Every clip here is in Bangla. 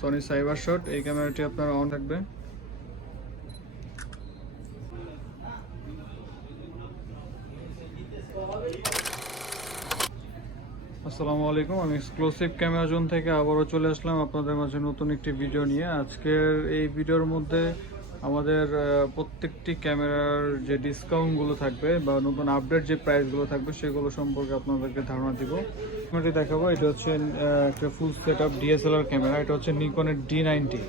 Sony cyber shot. এই ক্যামেরাটি আপনার অন থাকবে। আসসালামু আলাইকুম, আমি এক্সক্লুসিভ ক্যামেরা জোন থেকে আবারও চলে আসলাম আপনাদের মাঝে নতুন একটি ভিডিও নিয়ে। আজকের এই ভিডিওর মধ্যে আমাদের প্রত্যেকটি ক্যামেরার যে ডিসকাউন্টগুলো থাকবে বা নতুন আপডেট যে প্রাইসগুলো থাকবে সেগুলো সম্পর্কে আপনাদেরকে ধারণা দিব। ক্যামেরাটি দেখাবো, এটা হচ্ছে একটা full set up DSLR camera. এটা হচ্ছে নিকনের D90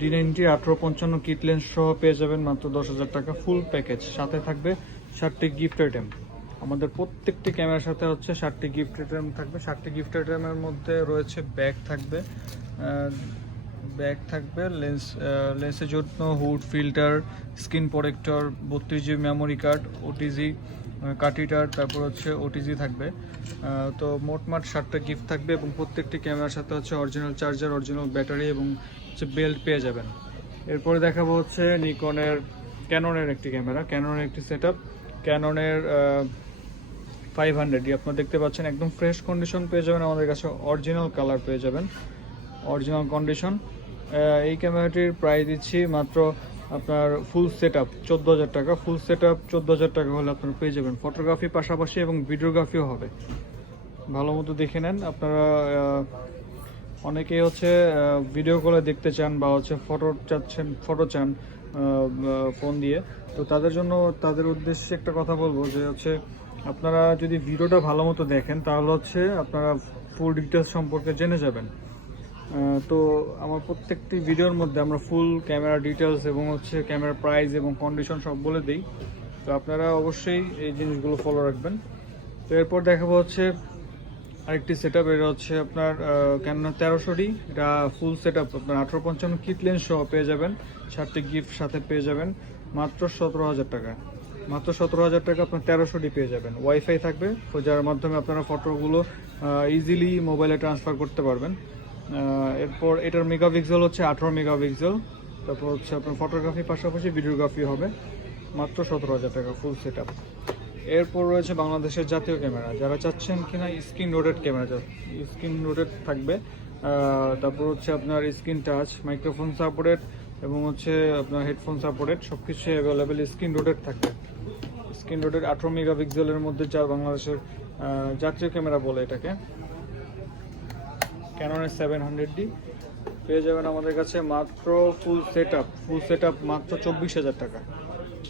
1855 কিট লেন্স সহ পেয়ে যাবেন মাত্র 10,000 টাকা ফুল প্যাকেজ। সাথে থাকবে 7টি গিফট আইটেম। আমাদের প্রত্যেকটি ক্যামেরার সাথে হচ্ছে 7টি গিফট আইটেম থাকবে। 7টি গিফট আইটেমের মধ্যে রয়েছে ব্যাগ থাকবে লেন্সের জন্য hood, filter, screen protector, 32GB memory card, OTG কাটিটার, তারপর হচ্ছে ওটিজি থাকবে। তো মোটমাট 7টা গিফট থাকবে এবং প্রত্যেকটি ক্যামেরার সাথে হচ্ছে অরিজিনাল চার্জার, অরিজিনাল ব্যাটারি এবং হচ্ছে বেল্ট পেয়ে যাবেন। এরপরে দেখাবো হচ্ছে ক্যাননের একটি ক্যামেরা, ক্যাননের একটি সেট আপ, ক্যাননের 500 আপনারা দেখতে পাচ্ছেন একদম ফ্রেশ কন্ডিশন পেয়ে যাবেন আমাদের কাছে, অরিজিনাল কালার পেয়ে যাবেন, অরিজিনাল কন্ডিশন। এই ক্যামেরাটির প্রাইস দিচ্ছি মাত্র আপনার ফুল সেট আপ 14,000 টাকা। ফুল সেট আপ 14,000 টাকা হলে আপনারা পেয়ে যাবেন ফটোগ্রাফি পাশাপাশি এবং ভিডিওগ্রাফিও হবে। ভালো মতো দেখে নেন আপনারা। অনেকেই হচ্ছে ভিডিও কলে দেখতে চান বা হচ্ছে ফটো চান ফোন দিয়ে। তো তাদের জন্য, তাদের উদ্দেশ্যে একটা কথা বলবো যে হচ্ছে আপনারা যদি ভিডিওটা ভালো মতো দেখেন তাহলে হচ্ছে আপনারা ফুল ডিটেলস সম্পর্কে জেনে যাবেন। তো আমার প্রত্যেকটি ভিডিওর মধ্যে আমরা ফুল ক্যামেরা ডিটেলস এবং হচ্ছে ক্যামেরা প্রাইস এবং কন্ডিশন সব বলে দিই। তো আপনারা অবশ্যই এই জিনিসগুলো ফলো রাখবেন। তো এরপর দেখাবো হচ্ছে আরেকটি সেট আপ। এটা হচ্ছে আপনার ক্যানন 1300D। এটা ফুল সেট আপ আপনার 1855 কিট লেন্স সহ পেয়ে যাবেন, 7টি গিফট সাথে পেয়ে যাবেন মাত্র 17,000 টাকা। মাত্র 17,000 টাকা আপনার 1300D পেয়ে যাবেন। ওয়াইফাই থাকবে, যার মাধ্যমে আপনারা ফটোগুলো ইজিলি মোবাইলে ট্রান্সফার করতে পারবেন। এরপর এটার মেগাপিক্সেল হচ্ছে 18 মেগাপিক্সেল। তারপর হচ্ছে আপনার ফটোগ্রাফি পাশাপাশি ভিডিওগ্রাফি হবে, মাত্র 17,000 টাকা ফুল সেট আপ। এরপর রয়েছে বাংলাদেশের জাতীয় ক্যামেরা, যারা চাচ্ছেন কিনা screen rotate camera, screen rotate থাকবে। তারপর হচ্ছে আপনার স্ক্রিন টাচ, মাইক্রোফোন সাপোর্টেড এবং হচ্ছে আপনার হেডফোন সাপোর্টেড, সব কিছু অ্যাভেলেবেল স্ক্রিন রোটেট থাকবে। স্ক্রিন রোটেড 18 মেগাপিক্সেলের মধ্যে, যা বাংলাদেশের জাতীয় ক্যামেরা বলে এটাকে। ক্যাননের 700D পেয়ে যাবেন আমাদের কাছে মাত্র ফুল সেট আপ মাত্র 24,000 টাকা।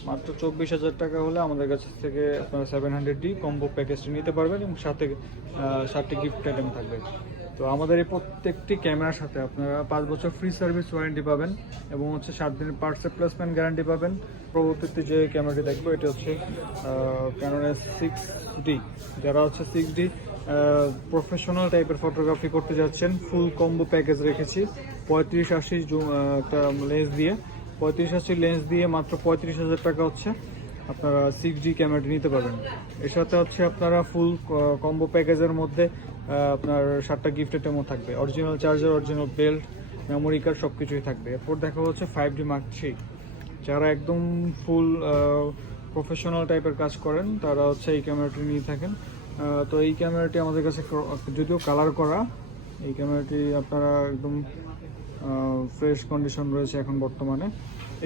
মাত্র 24,000 টাকা হলে আমাদের কাছ থেকে আপনারা 700D কম্বো প্যাকেজটি নিতে পারবেন এবং সাথে 7টি গিফট আইটেম থাকবে। তো আমাদের এই প্রত্যেকটি ক্যামেরার সাথে আপনারা 5 বছর ফ্রি সার্ভিস ওয়ারেন্টি পাবেন এবং হচ্ছে 7 দিনের পার্টস রিপ্লেসমেন্ট গ্যারান্টি পাবেন। পরবর্তীতে যে ক্যামেরাটি দেখবো এটা হচ্ছে ক্যাননের 6D। যারা হচ্ছে 6D প্রফেশনাল টাইপের ফটোগ্রাফি করতে যাচ্ছেন, ফুল কম্বো প্যাকেজ রেখেছি 35-80 একটা লেন্স দিয়ে, 35-80 লেন্স দিয়ে মাত্র 35,000 টাকা হচ্ছে আপনারা 6D ক্যামেরাটি নিতে পারবেন। এর সাথে হচ্ছে আপনারা ফুল কম্বো প্যাকেজের মধ্যে আপনার 7টা গিফট আইটেমও থাকবে, original charger, original belt, memory card সব কিছুই থাকবে। এরপর দেখা হচ্ছে 5D Mark III। যারা একদম ফুল প্রফেশনাল টাইপের কাজ করেন তারা হচ্ছে এই ক্যামেরাটি নিয়ে থাকেন। তো এই ক্যামেরাটি আমাদের কাছে যদিও কালার করা, এই ক্যামেরাটি আপনারা একদম ফ্রেশ কন্ডিশন রয়েছে এখন বর্তমানে।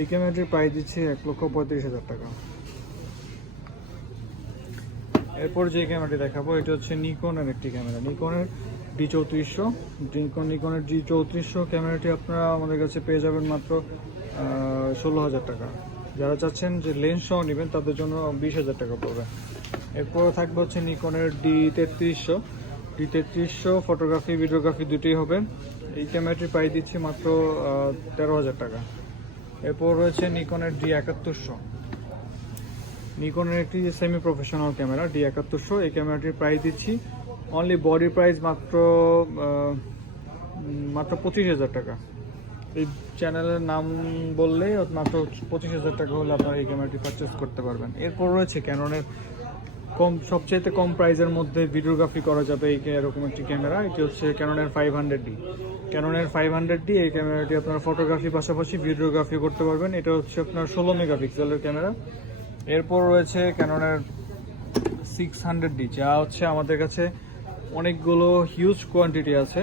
এই ক্যামেরাটির প্রাইস দিচ্ছি 1,35,000 টাকা। এরপর যে ক্যামেরাটি দেখাবো এটা হচ্ছে নিকনের একটি ক্যামেরা, নিকনের D3400। নিকনের D3400 ক্যামেরাটি আপনারা আমাদের কাছে পেয়ে যাবেন মাত্র 16,000 টাকা। যারা চাচ্ছেন যে লেন্স সহ নেবেন তাদের জন্য 20,000 টাকা পড়বে। এরপর থাকবে হচ্ছে নিকনের D3300 ফটোগ্রাফি ভিডিওগ্রাফি দুটোই হবে। এই ক্যামেরাটির প্রাইস দিচ্ছি মাত্র 13,000 টাকা। এরপর রয়েছে নিকনের D7100। নিকনের একটি সেমি প্রফেশনাল ক্যামেরা D7100। এই ক্যামেরাটির প্রাইস দিচ্ছি অনলি বডি প্রাইস মাত্র 25,000 টাকা। এই চ্যানেলের নাম বললেই মাত্র 25,000 টাকা হলে আপনারা এই ক্যামেরাটি পারচেস করতে পারবেন। এরপর রয়েছে ক্যাননের সবচেয়ে কম প্রাইসের মধ্যে ভিডিওগ্রাফি করা যাবে এরকম একটি ক্যামেরা, এটি হচ্ছে ক্যাননের 500D। ক্যাননের 500D এই ক্যামেরাটি আপনার ফটোগ্রাফি পাশাপাশি ভিডিওগ্রাফি করতে পারবেন। এটা হচ্ছে আপনার 16 মেগাপিক্সেলের ক্যামেরা। এরপর রয়েছে ক্যাননের 600D, যা হচ্ছে আমাদের কাছে অনেকগুলো হিউজ কোয়ান্টিটি আছে,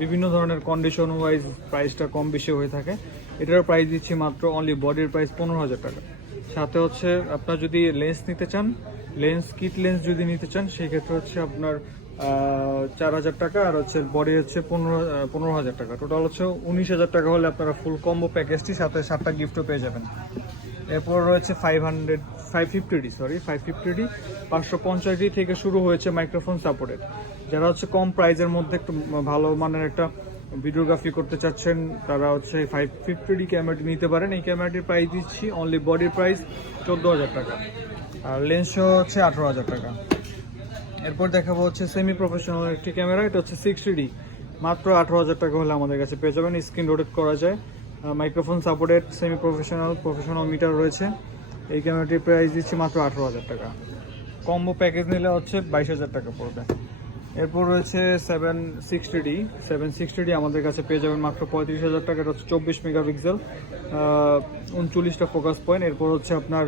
বিভিন্ন ধরনের কন্ডিশন ওয়াইজ প্রাইসটা কম বেশি হয়ে থাকে। এটার প্রাইস দিচ্ছি মাত্র অনলি বডির প্রাইস 15,000 টাকা। সাথে হচ্ছে আপনার যদি লেন্স নিতে চান, লেন্স কিট লেন্স যদি নিতে চান সেক্ষেত্রে হচ্ছে আপনার 4,000 টাকা, আর হচ্ছে বডি হচ্ছে 15,000 টাকা। টোটাল হচ্ছে 19,000 টাকা হলে আপনারা ফুল কম্বো প্যাকেজটি সাথে 7টা গিফটও পেয়ে যাবেন। এরপর রয়েছে 550D 550D থেকে শুরু হয়েছে মাইক্রোফোন সাপোর্টেড। যারা হচ্ছে কম প্রাইজের মধ্যে একটু ভালো মানের একটা ভিডিওগ্রাফি করতে চাচ্ছেন তারা হচ্ছে 550D ক্যামেরাটি নিতে পারেন। এই ক্যামেরাটির প্রাইস দিচ্ছি অনলি বডির প্রাইস 14,000 টাকা, আর লেন্সও হচ্ছে 18,000 টাকা। এরপর দেখাবো হচ্ছে সেমি প্রফেশনাল একটি ক্যামেরা, এটা হচ্ছে 60D, মাত্র 18,000 টাকা হলে আমাদের কাছে পেয়ে যাবেন। স্ক্রিন রোটেট করা যায়, microphone supported, semi professional metre রয়েছে। এই ক্যামেরাটির প্রাইস দিচ্ছি মাত্র 18,000 টাকা। কম্বো প্যাকেজ নিলে হচ্ছে 22,000 টাকা পড়বে। এরপর রয়েছে 760D আমাদের কাছে পেয়ে যাবেন মাত্র 35,000 টাকা। এটা হচ্ছে 24 মেগাপিক্সেল, 39টা ফোকাস পয়েন্ট। এরপর হচ্ছে আপনার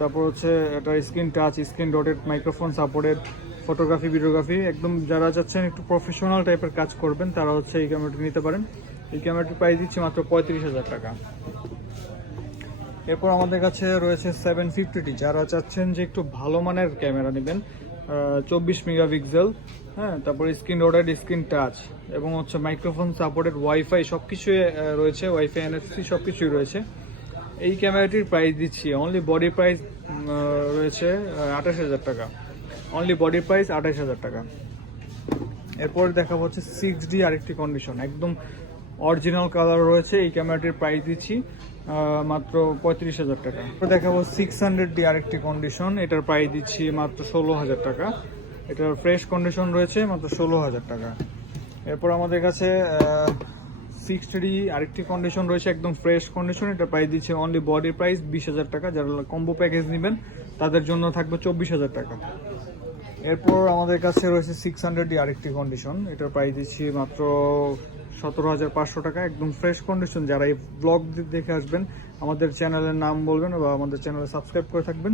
তারপর হচ্ছে এটা screen touch, screen rotate, microphone supported, photography videography, একদম যারা চাচ্ছেন একটু প্রফেশনাল টাইপের কাজ করবেন তারা হচ্ছে এই ক্যামেরাটি নিতে পারেন। এই ক্যামেরাটির প্রাইস দিচ্ছি মাত্র 35,000 টাকা। এরপর আমাদের কাছে রয়েছে 750D, যারা চাচ্ছেন যে একটু ভালো মানের ক্যামেরা নেবেন, 24 মেগাপিক্সেল, হ্যাঁ, তারপর স্ক্রিন রোটেট, স্ক্রিন টাচ এবং হচ্ছে মাইক্রোফোন সাপোর্টেড, ওয়াইফাই সব কিছুই রয়েছে, ওয়াইফাই NFC সব কিছুই রয়েছে। এই ক্যামেরাটির প্রাইস দিচ্ছি অনলি বডি প্রাইস রয়েছে 28,000 টাকা, অনলি বডি প্রাইস 28,000 টাকা। এরপর দেখাবো হচ্ছে 6D আরেকটি কন্ডিশন, একদম অরিজিনাল কালার রয়েছে। এই ক্যামেরাটির প্রাইস দিচ্ছি মাত্র 35,000 টাকা। দেখাবো 600D আরেকটি কন্ডিশন, এটার প্রাইস দিচ্ছি মাত্র 16,000 টাকা। এটার ফ্রেশ কন্ডিশন রয়েছে মাত্র 16,000 টাকা। এরপর আমাদের কাছে 60D আরেকটি কন্ডিশন রয়েছে, একদম ফ্রেশ কন্ডিশন। এটা প্রাইস দিচ্ছে অনলি বডি প্রাইস 20,000 টাকা। যারা কম্বো প্যাকেজ নেবেন তাদের জন্য থাকবে 24,000 টাকা। এরপর আমাদের কাছে রয়েছে 600D আরেকটি কন্ডিশন, এটার প্রাইস দিচ্ছি মাত্র 17,500 টাকা, একদম ফ্রেশ কন্ডিশন। যারা এই ব্লগ দেখে আসবেন, আমাদের চ্যানেলের নাম বলবেন বা আমাদের চ্যানেলে সাবস্ক্রাইব করে থাকবেন,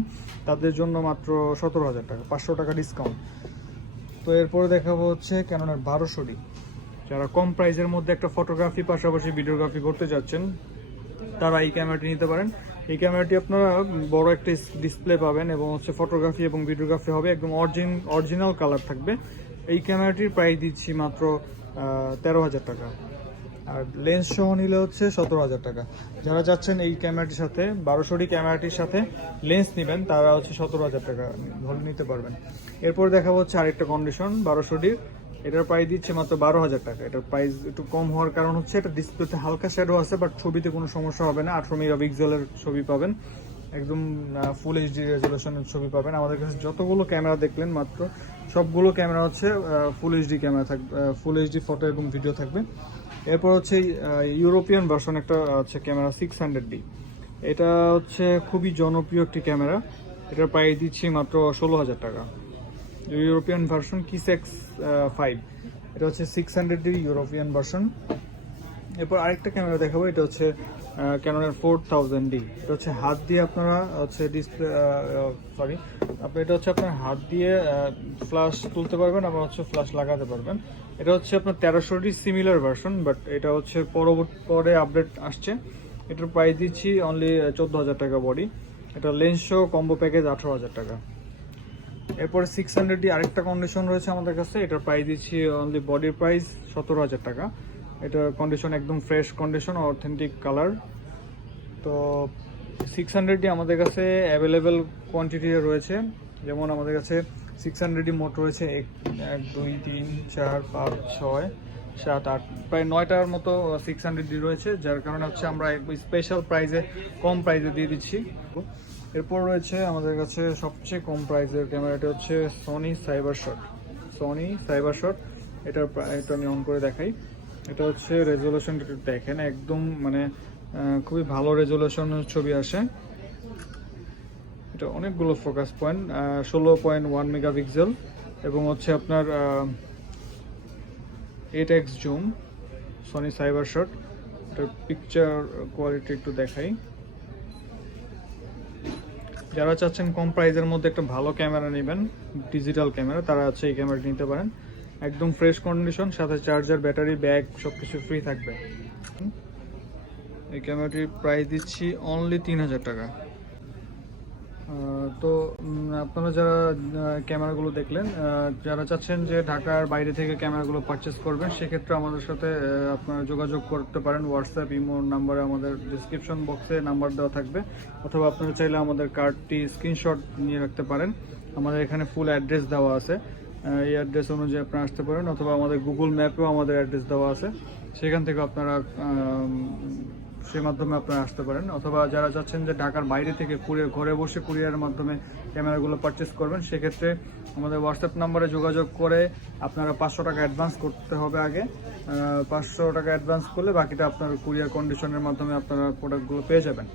তাদের জন্য মাত্র 17,000 টাকা, 500 টাকা ডিসকাউন্ট। তো এরপরে দেখাবো হচ্ছে ক্যাননের 1200D, যারা কম প্রাইসের মধ্যে একটা ফটোগ্রাফি পাশাপাশি ভিডিওগ্রাফি করতে যাচ্ছেন তারা এই ক্যামেরাটি নিতে পারেন। এই ক্যামেরাটি আপনারা বড় একটা ডিসপ্লে পাবেন এবং হচ্ছে ফটোগ্রাফি এবং ভিডিওগ্রাফি হবে, একদম অরিজিনাল কালার থাকবে। এই ক্যামেরাটির প্রাইস দিচ্ছি মাত্র 13,000 টাকা, আর লেন্স সহ নিলে হচ্ছে 17,000 টাকা। যারা যাচ্ছেন এই ক্যামেরাটির সাথে 1200D ক্যামেরাটির সাথে লেন্স নেবেন তারা হচ্ছে 17,000 টাকা ধরে নিতে পারবেন। এরপর দেখাবো হচ্ছে আরেকটা কন্ডিশন 1200D, এটার প্রাইস দিচ্ছে মাত্র 12,000 টাকা। এটার প্রাইস একটু কম হওয়ার কারণ হচ্ছে এটা ডিসপ্লেতে হালকা শ্যাডো আছে, বাট ছবিতে কোনো সমস্যা হবে না। 18 মেগাপিক্সেলের ছবি পাবেন, একদম ফুল এইচডি রেজলিউশনের ছবি পাবেন। আমাদের কাছে যতগুলো ক্যামেরা দেখলেন মাত্র সবগুলো ক্যামেরা হচ্ছে ফুল এইচডি ক্যামেরা থাকবে, ফুল এইচডি ফটো এবং ভিডিও থাকবে। এরপর হচ্ছে ইউরোপিয়ান ভার্সন একটা হচ্ছে ক্যামেরা 600D, এটা হচ্ছে খুবই জনপ্রিয় একটি ক্যামেরা। এটার প্রাইস দিচ্ছি মাত্র 16,000 টাকা। ইউরোপিয়ান ভার্সন Kisex 5, এটা হচ্ছে 600D ইউরোপিয়ান ভার্সন। এরপর আরেকটা ক্যামেরা দেখাবো, এটা হচ্ছে ক্যাননের 4000D, এটা হচ্ছে হাত দিয়ে আপনারা হচ্ছে ডিসপ্লে আপনি এটা হচ্ছে আপনার হাত দিয়ে ফ্ল্যাশ তুলতে পারবেন, আবার হচ্ছে ফ্ল্যাশ লাগাতে পারবেন। এটা হচ্ছে আপনার 1300D সিমিলার ভার্সন, বাট এটা হচ্ছে পরে আপডেট আসছে। এটার প্রাইস দিচ্ছি অনলি 14,000 টাকা বডি। এটা লেন্স সহ কম্বো প্যাকেজ 18,000 টাকা। এরপরে 600D আরেকটা কন্ডিশন রয়েছে আমাদের কাছে, এটার প্রাইস দিচ্ছি অনলি বডির প্রাইস 17,000 টাকা। এটার কন্ডিশন একদম ফ্রেশ কন্ডিশন, অথেন্টিক কালার। তো 600D আমাদের কাছে অ্যাভেলেবেল কোয়ান্টিটি রয়েছে, যেমন আমাদের কাছে 600D মোট রয়েছে 1 2 3 4 5 6 7 8, প্রায় 9টার মতো 600D রয়েছে, যার কারণে হচ্ছে আমরা স্পেশাল প্রাইসে কম প্রাইসে দিয়ে দিচ্ছি। এরপর রয়েছে আমাদের কাছে সবচেয়ে কম প্রাইসের ক্যামেরাটা হচ্ছে সনি সাইবার শট। এটা আমি অন করে দেখাই। এটা হচ্ছে রেজলিউশনটা দেখেন, একদম মানে খুবই ভালো রেজলিউশনের ছবি আসে। এটা অনেকগুলো ফোকাস পয়েন্ট, 16.1 মেগাপিক্সেল এবং হচ্ছে আপনার 8x zoom, Sony cyber shot. এটার পিকচার কোয়ালিটি একটু দেখাই। যারা চাচ্ছেন কম প্রাইসের মধ্যে একটা ভালো ক্যামেরা নেবেন, ডিজিটাল ক্যামেরা, তারা হচ্ছে এই ক্যামেরাটি নিতে পারেন। একদম ফ্রেশ কন্ডিশন, সাথে চার্জার, ব্যাটারি, ব্যাগ সব কিছু ফ্রি থাকবে। এই ক্যামেরাটির প্রাইস দিচ্ছি অনলি 3000 টাকা। তো আপনারা যারা ক্যামেরাগুলো দেখলেন, যারা চাচ্ছেন যে ঢাকার বাইরে থেকে ক্যামেরাগুলো পারচেস করবেন, সেক্ষেত্রে আমাদের সাথে আপনারা যোগাযোগ করতে পারেন। হোয়াটসঅ্যাপ, ইমো নাম্বারে আমাদের ডিসক্রিপশন বক্সে নাম্বার দেওয়া থাকবে, অথবা আপনারা চাইলে আমাদের কার্ডটি স্ক্রিনশট নিয়ে রাখতে পারেন। আমাদের এখানে ফুল অ্যাড্রেস দেওয়া আছে, এই অ্যাড্রেস অনুযায়ী আপনারা আসতে পারেন, অথবা আমাদের গুগল ম্যাপেও আমাদের অ্যাড্রেস দেওয়া আছে, সেখান থেকে আপনারা সেই মাধ্যমে আপনারা আসতে পারেন। অথবা যারা চাচ্ছেন যে ঢাকার বাইরে থেকে ঘরে বসে কুরিয়ারের মাধ্যমে ক্যামেরাগুলো পারচেস করবেন, সেক্ষেত্রে আমাদের হোয়াটসঅ্যাপ নাম্বারে যোগাযোগ করে আপনারা 500 টাকা অ্যাডভান্স করতে হবে আগে। 500 টাকা অ্যাডভান্স করলে বাকিটা আপনার কুরিয়ার কন্ডিশনের মাধ্যমে আপনারা প্রোডাক্টগুলো পেয়ে যাবেন।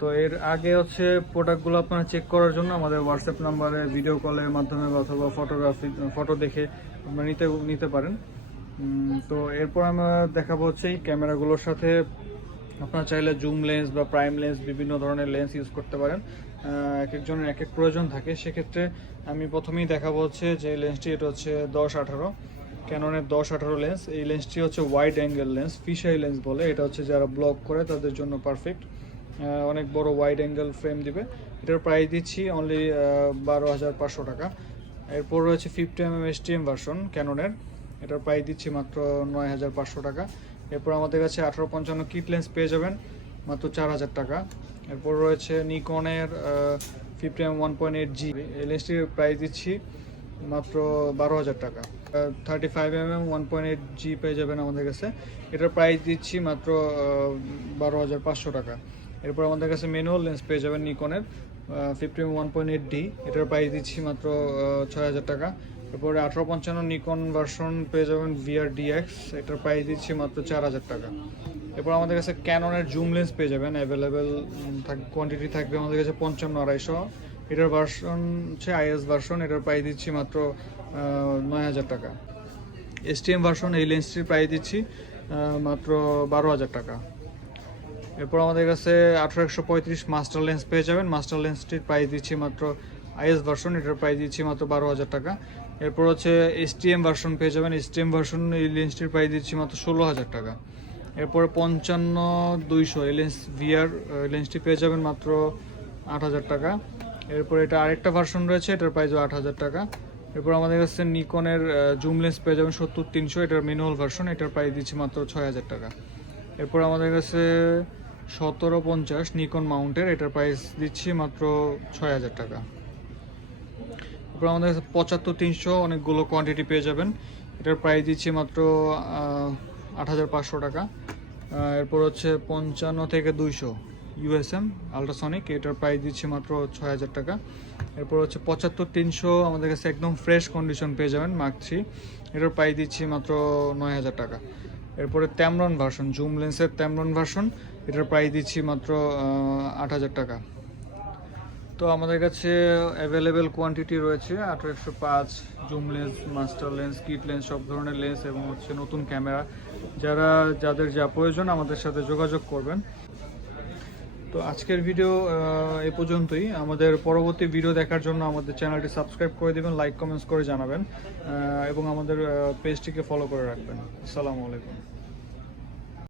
তো এর আগে হচ্ছে প্রোডাক্টগুলো আপনারা চেক করার জন্য আমাদের হোয়াটসঅ্যাপ নাম্বারে ভিডিও কলের মাধ্যমে অথবা ফটো দেখে আপনারা নিতে পারেন। তো এরপর আমরা দেখাবো হচ্ছে এই ক্যামেরাগুলোর সাথে আপনারা চাইলে জুম লেন্স বা প্রাইম লেন্স, বিভিন্ন ধরনের লেন্স ইউজ করতে পারেন। এক একজনের এক এক প্রয়োজন থাকে। সেক্ষেত্রে আমি প্রথমেই দেখাবো হচ্ছে যে লেন্সটি, এটা হচ্ছে 10-18 ক্যাননের 10-18 লেন্স। এই লেন্সটি হচ্ছে wide angle lens, fisheye lens বলে। এটা হচ্ছে যারা ব্লগ করে তাদের জন্য পারফেক্ট, অনেক বড় ওয়াইড অ্যাঙ্গেল ফ্রেম দিবে। এটার প্রাইস দিচ্ছি অনলি 12,500 টাকা। এরপর রয়েছে 50mm STM ভার্সন ক্যাননের, এটার প্রাইস দিচ্ছি মাত্র 9,500 টাকা। এরপর আমাদের কাছে 18-55 কিট লেন্স পেয়ে যাবেন মাত্র 4,000 টাকা। এরপর রয়েছে নিকনের 50mm 1.8G, এই লেন্সটির প্রাইস দিচ্ছি মাত্র 12,000 টাকা। 35mm 1.8G পেয়ে যাবেন আমাদের কাছে, এটার প্রাইস দিচ্ছি মাত্র 12,500 টাকা। এরপর আমাদের কাছে ম্যানুয়াল লেন্স পেয়ে যাবেন নিকনের 50mm 1.8D, এটার প্রাইস দিচ্ছি মাত্র 6,000 টাকা। এরপরে 18-55 নিকন ভার্সন পেয়ে যাবেন VRDX, এটার প্রাইস দিচ্ছি মাত্র 4,000 টাকা। এরপর আমাদের কাছে ক্যাননের জুম লেন্স পেয়ে যাবেন, অ্যাভেলেবেল কোয়ান্টিটি থাকবে আমাদের কাছে 55-250, এটার ভার্সন হচ্ছে IS ভার্সন, এটার প্রাইস দিচ্ছি মাত্র 9,000 টাকা। STM ভার্সন এই লেন্সটির প্রাইস দিচ্ছি মাত্র 12,000 টাকা। এরপর আমাদের কাছে 18-135 মাস্টার লেন্স পেয়ে যাবেন, মাস্টার লেন্সটির প্রাইস দিচ্ছি মাত্র IS ভার্সন, এটার প্রাইস দিচ্ছি মাত্র 12,000 টাকা। এরপর হচ্ছে STM ভার্সন পেয়ে যাবেন, STM ভার্সন এই লেন্সটির প্রাইস দিচ্ছি মাত্র 16,000 টাকা। এরপরে 55-200 এই লেন্স VR লেন্সটি পেয়ে যাবেন মাত্র 8,000 টাকা। এরপর এটা আরেকটা ভার্সন রয়েছে, এটার প্রাইসও 8,000 টাকা। এরপর আমাদের কাছে নিকনের জুম লেন্স পেয়ে যাবেন 70-300, এটার ম্যানুয়াল ভার্সন, এটার প্রাইস দিচ্ছি মাত্র 6,000 টাকা। এরপর আমাদের কাছে 17-50 নিকন মাউন্টের, এটার প্রাইস দিচ্ছি মাত্র 6,000 টাকা। এরপর আমাদের কাছে 75-300 অনেকগুলো কোয়ান্টিটি পেয়ে যাবেন, এটার প্রাইস দিচ্ছি মাত্র 8,500 টাকা। এরপর হচ্ছে 55-200 USM আল্ট্রাসনিক, এটার প্রাইস দিচ্ছি মাত্র 6,000 টাকা। এরপর হচ্ছে 75-300 আমাদের কাছে একদম ফ্রেশ কন্ডিশন পেয়ে যাবেন Mark 3, এটার প্রাইস দিচ্ছি মাত্র 9,000 টাকা। এরপরে ট্যামরন ভার্সন, জুম লেন্সের ট্যামরন ভার্সন, এটার প্রাইস দিচ্ছি মাত্র 8,000 টাকা। তো আমাদের কাছে অ্যাভেলেবেল কোয়ান্টিটি রয়েছে 18-105 zoom lens, master lens, kit lens, সব ধরনের লেন্স, এবং হচ্ছে নতুন ক্যামেরা। যাদের যা প্রয়োজন আমাদের সাথে যোগাযোগ করবেন। তো আজকের ভিডিও এই পর্যন্তই। আমাদের পরবর্তী ভিডিও দেখার জন্য আমাদের চ্যানেলটি সাবস্ক্রাইব করে দেবেন, লাইক কমেন্টস করে জানাবেন, এবং আমাদের পেজটিকে ফলো করে রাখবেন। আসসালামু আলাইকুম।